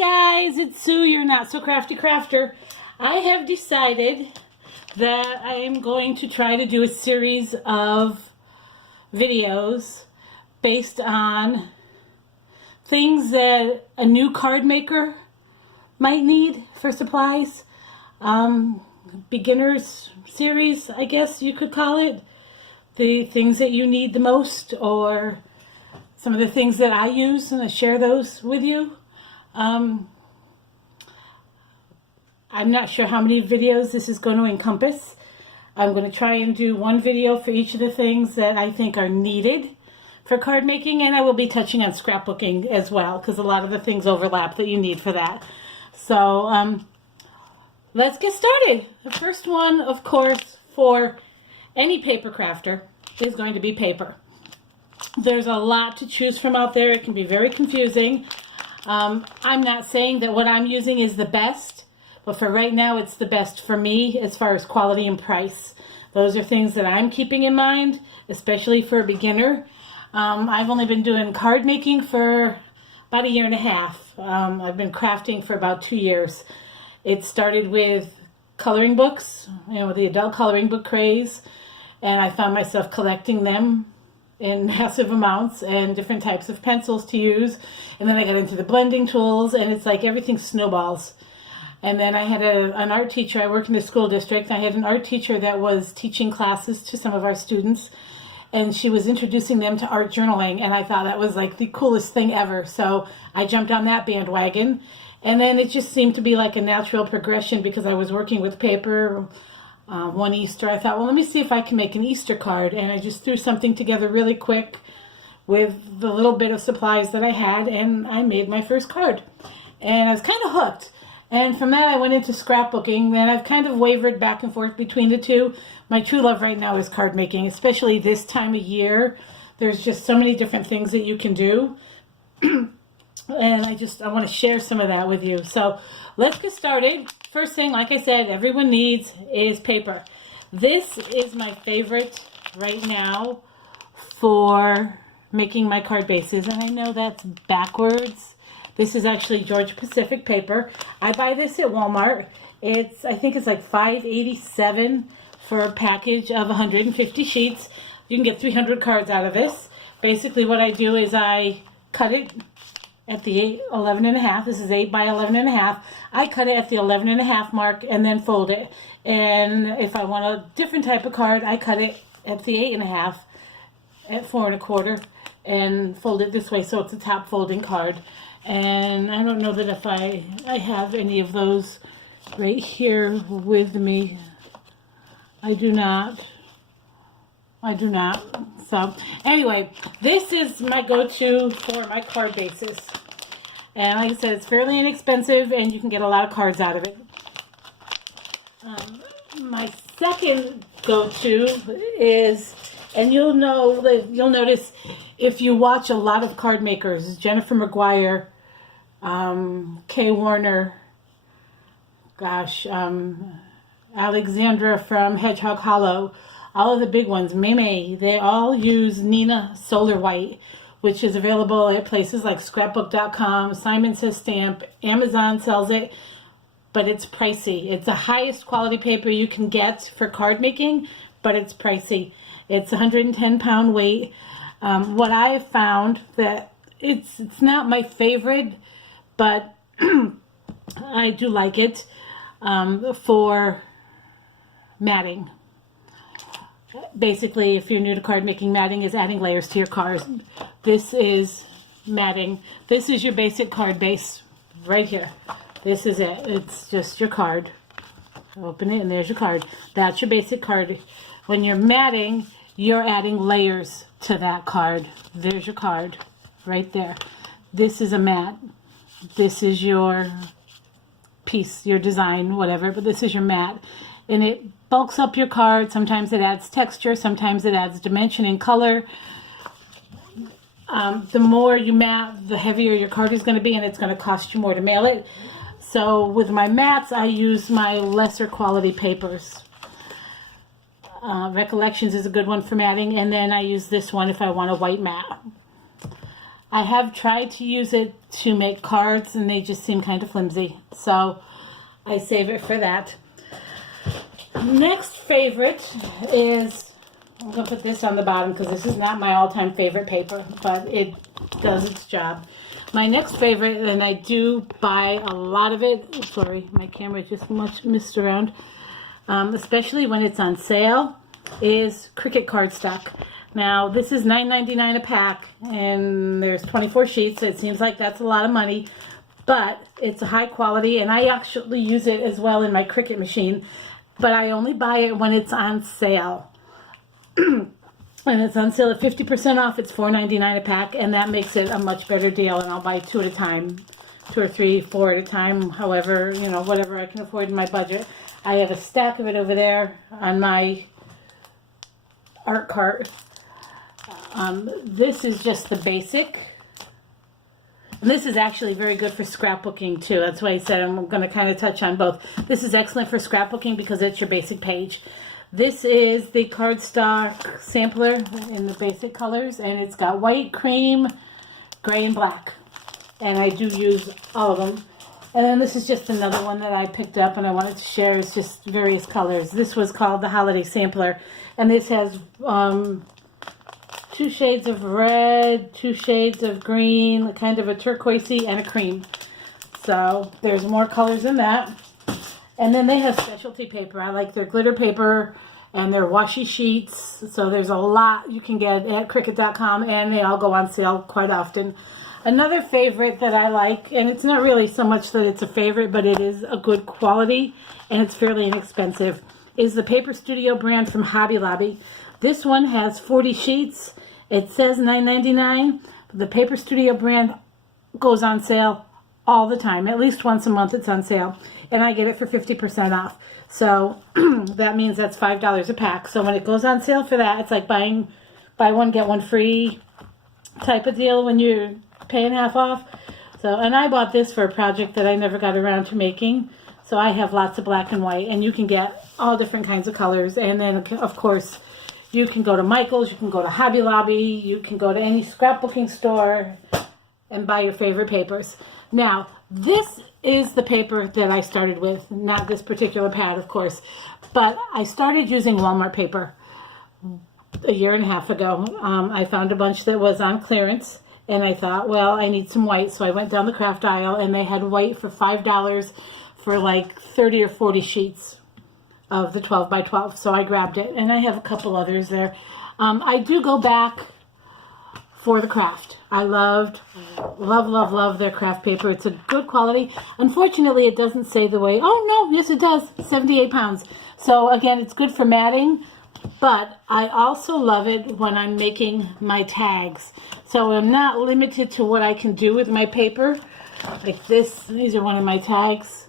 guys, it's Sue, your Not So Crafty Crafter. I have decided that I am going to try to do a series of videos based on things that a new card maker might need for supplies. Beginners series, I guess you could call it. The things that you need the most, or some of the things that I use, and I share those with you. I'm not sure how many videos this is going to encompass. I'm going to try and do one video for each of the things that I think are needed for card making, and I will be touching on scrapbooking as well, because a lot of the things overlap that you need for that. So let's get started. The first one, of course, for any paper crafter is going to be paper. There's a lot to choose from out there. It can be very confusing. I'm not saying that what I'm using is the best, but for right now it's the best for me as far as quality and price. Those are things that I'm keeping in mind, especially for a beginner. I've only been doing card making for about 1.5 years. I've been crafting for about 2 years. It started with coloring books, the adult coloring book craze, and I found myself collecting them in massive amounts and different types of pencils to use. And then I got into the blending tools, and it's like everything snowballs. And then I had an art teacher. I worked in the school district. I had an art teacher that was teaching classes to some of our students, and she was introducing them to art journaling, and I thought that was like the coolest thing ever. So I jumped on that bandwagon, and then it just seemed to be like a natural progression because I was working with paper. One Easter, I thought, well, let me see if I can make an Easter card. And I just threw something together really quick with the little bit of supplies that I had, and I made my first card. And I was kind of hooked. And from that, I went into scrapbooking, and I've kind of wavered back and forth between the two. My true love right now is card making, especially this time of year. There's just so many different things that you can do. And I want to share some of that with you. So let's get started. First thing, like I said, everyone needs is paper. This is my favorite right now for making my card bases. And I know that's backwards. This is actually Georgia Pacific paper. I buy this at Walmart. I think it's like $5.87 for a package of 150 sheets. You can get 300 cards out of this. Basically what I do is I cut it at the 11.5. This is 8 by 11.5. I cut it at the 11.5 mark and then fold it. And if I want a different type of card, I cut it at the 8.5 at 4.25 and fold it this way so it's a top folding card. And I don't know that if I have any of those right here with me. I do not. So anyway, this is my go-to for my card bases. And like I said, it's fairly inexpensive, and you can get a lot of cards out of it. My second go-to is, and you'll notice if you watch a lot of card makers, Jennifer McGuire, Kay Warner, Alexandra from Hedgehog Hollow, all of the big ones, Meme, they all use Neenah Solar White, which is available at places like scrapbook.com, Simon Says Stamp, Amazon sells it, but it's pricey. It's the highest quality paper you can get for card making, but it's pricey. It's 110-pound weight. What I have found that it's not my favorite, but I do like it for matting. Basically, if you're new to card making, matting is adding layers to your cards. This is matting. This is your basic card base right here. This is it. It's just your card. Open it and there's your card. That's your basic card. When you're matting, you're adding layers to that card. There's your card right there. This is a mat. This is your piece, your design, whatever, but this is your mat. And it bulks up your card. Sometimes it adds texture. Sometimes it adds dimension and color. The more you mat, the heavier your card is going to be, and it's going to cost you more to mail it. So with my mats, I use my lesser quality papers. Recollections is a good one for matting, and then I use this one if I want a white mat. I have tried to use it to make cards and they just seem kind of flimsy. So I save it for that. Next favorite is, I'm going to put this on the bottom because this is not my all-time favorite paper, but it does its job. My next favorite, and I do buy a lot of it, sorry, my camera just missed around, especially when it's on sale, is Cricut cardstock. Now, this is $9.99 a pack, and there's 24 sheets, so it seems like that's a lot of money, but it's a high quality, and I actually use it as well in my Cricut machine, but I only buy it when it's on sale. When it's on sale at 50% off, it's $4.99 a pack, and that makes it a much better deal, and I'll buy 2 at a time, 2 or 3, 4 at a time, however, you know, whatever I can afford in my budget. I have a stack of it over there on my art cart. This is just the basic. And this is actually very good for scrapbooking too. That's why I said I'm going to kind of touch on both. This is excellent for scrapbooking because it's your basic page. This is the cardstock sampler in the basic colors, and it's got white, cream, gray, and black. And I do use all of them. And then this is just another one that I picked up and I wanted to share. It's just various colors. This was called the Holiday Sampler, and this has 2 shades of red, 2 shades of green, kind of a turquoisey, and a cream. So there's more colors in that. And then they have specialty paper. I like their glitter paper and their washi sheets. So there's a lot you can get at Cricut.com, and they all go on sale quite often. Another favorite that I like, and it's not really so much that it's a favorite, but it is a good quality and it's fairly inexpensive, is the Paper Studio brand from Hobby Lobby. This one has 40 sheets. It says $9.99. The Paper Studio brand goes on sale all the time. At least once a month it's on sale. And I get it for 50% off. So that means that's $5 a pack. So when it goes on sale for that, it's like buy one, get one free type of deal when you're paying half off. So, and I bought this for a project that I never got around to making. So I have lots of black and white, and you can get all different kinds of colors. And then, of course, you can go to Michael's, you can go to Hobby Lobby, you can go to any scrapbooking store and buy your favorite papers. Now, this is the paper that I started with, not this particular pad, of course, but I started using Walmart paper a year and a half ago. I found a bunch that was on clearance, and I thought, well, I need some white, so I went down the craft aisle, and they had white for $5 for like 30 or 40 sheets of the 12 by 12, so I grabbed it, and I have a couple others there. I do go back for the craft. I love their craft paper. It's a good quality. Unfortunately, it doesn't say the weight. Oh, no, yes, it does. 78 pounds. So, again, it's good for matting, but I also love it when I'm making my tags. So I'm not limited to what I can do with my paper. Like this, these are one of my tags,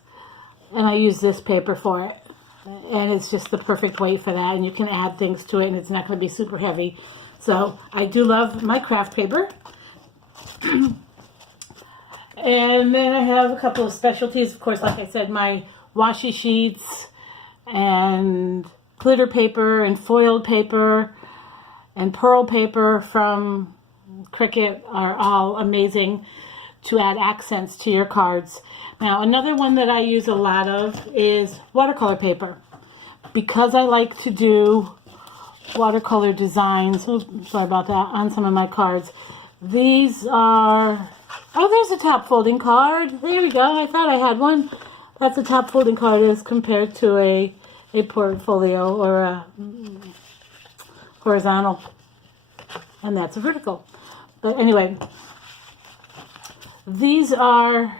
and I use this paper for it. And it's just the perfect weight for that, and you can add things to it, and it's not going to be super heavy. So I do love my craft paper. And then I have a couple of specialties. Of course, like I said, my washi sheets and glitter paper and foiled paper and pearl paper from Cricut are all amazing to add accents to your cards. Now, another one that I use a lot of is watercolor paper. Because I like to do watercolor designs, sorry about that, on some of my cards. These are, oh, there's a top folding card. There we go. I thought I had one. That's a top folding card as compared to a portfolio or a horizontal. And that's a vertical. But anyway, these are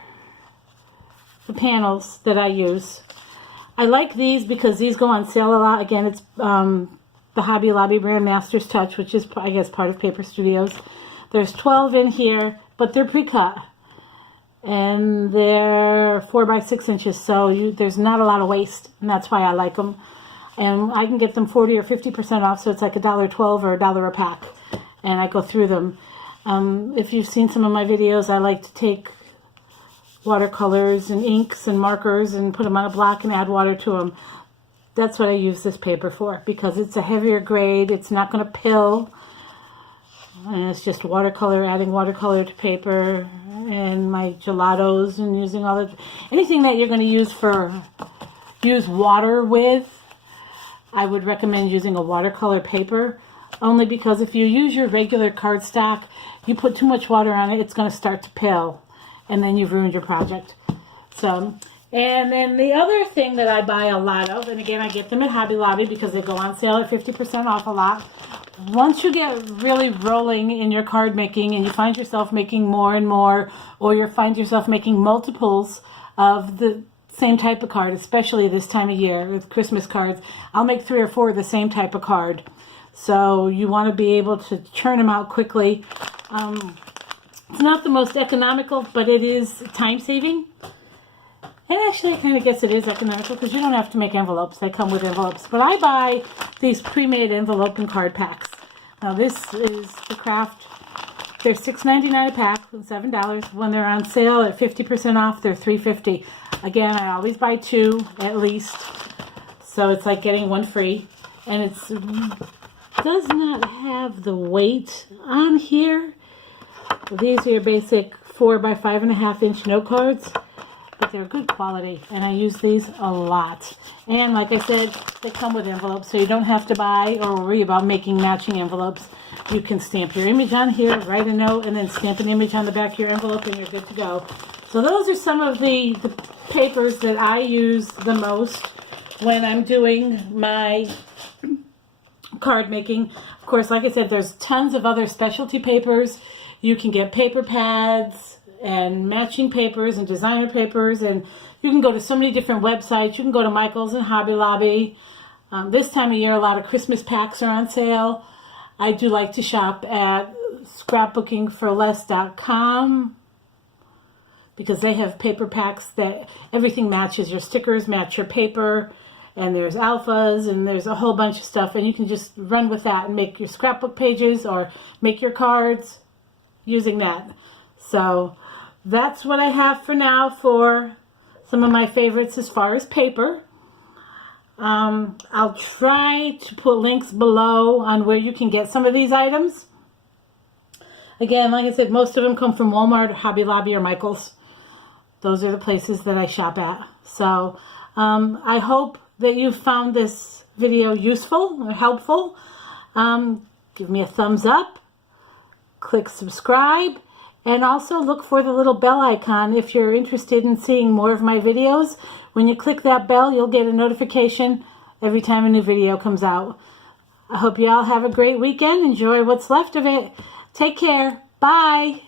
the panels that I use. I like these because these go on sale a lot. Again, it's the Hobby Lobby brand Master's Touch, which is, I guess, part of Paper Studios. There's 12 in here, but they're pre-cut. And they're 4 by 6 inches, so there's not a lot of waste, and that's why I like them. And I can get them 40 or 50% off, so it's like $1.12 or $1 a pack. And I go through them. If you've seen some of my videos, I like to take watercolors and inks and markers and put them on a block and add water to them. That's what I use this paper for, because it's a heavier grade. It's not going to pill. And it's just watercolor, adding watercolor to paper, and my gelatos, and using all the anything that you're going to use water with. I would recommend using a watercolor paper, only because if you use your regular cardstock, you put too much water on it, it's going to start to pill, and then you've ruined your project. So, and then the other thing that I buy a lot of, and again I get them at Hobby Lobby because they go on sale at 50% off a lot. Once you get really rolling in your card making and you find yourself making more and more, or you find yourself making multiples of the same type of card, especially this time of year with Christmas cards, I'll make 3 or 4 of the same type of card. So you want to be able to churn them out quickly. It's not the most economical, but it is time saving. And actually, I kind of guess it is economical because you don't have to make envelopes. They come with envelopes. But I buy these pre-made envelope and card packs. Now, this is the Craft. They're $6.99 a pack, $7. When they're on sale at 50% off, they're $3.50. Again, I always buy 2 at least. So it's like getting 1 free. And it does not have the weight on here. These are your basic 4 by 5.5 inch note cards. But they're good quality, and I use these a lot. And like I said, they come with envelopes, so you don't have to buy or worry about making matching envelopes. You can stamp your image on here, write a note, and then stamp an image on the back of your envelope, and you're good to go. So those are some of the papers that I use the most when I'm doing my card making. Of course, like I said, there's tons of other specialty papers. You can get paper pads and matching papers and designer papers, and you can go to so many different websites. You can go to Michael's and Hobby Lobby. This time of year, a lot of Christmas packs are on sale. I do like to shop at scrapbookingforless.com because they have paper packs that everything matches. Your stickers match your paper, and there's alphas, and there's a whole bunch of stuff, and you can just run with that and make your scrapbook pages or make your cards using that. So that's what I have for now for some of my favorites as far as paper. I'll try to put links below on where you can get some of these items. Again, like I said, most of them come from Walmart, Hobby Lobby, or Michael's. Those are the places that I shop at. So I hope that you found this video useful or helpful. Give me a thumbs up. Click subscribe. And also look for the little bell icon if you're interested in seeing more of my videos. When you click that bell, you'll get a notification every time a new video comes out. I hope you all have a great weekend. Enjoy what's left of it. Take care. Bye.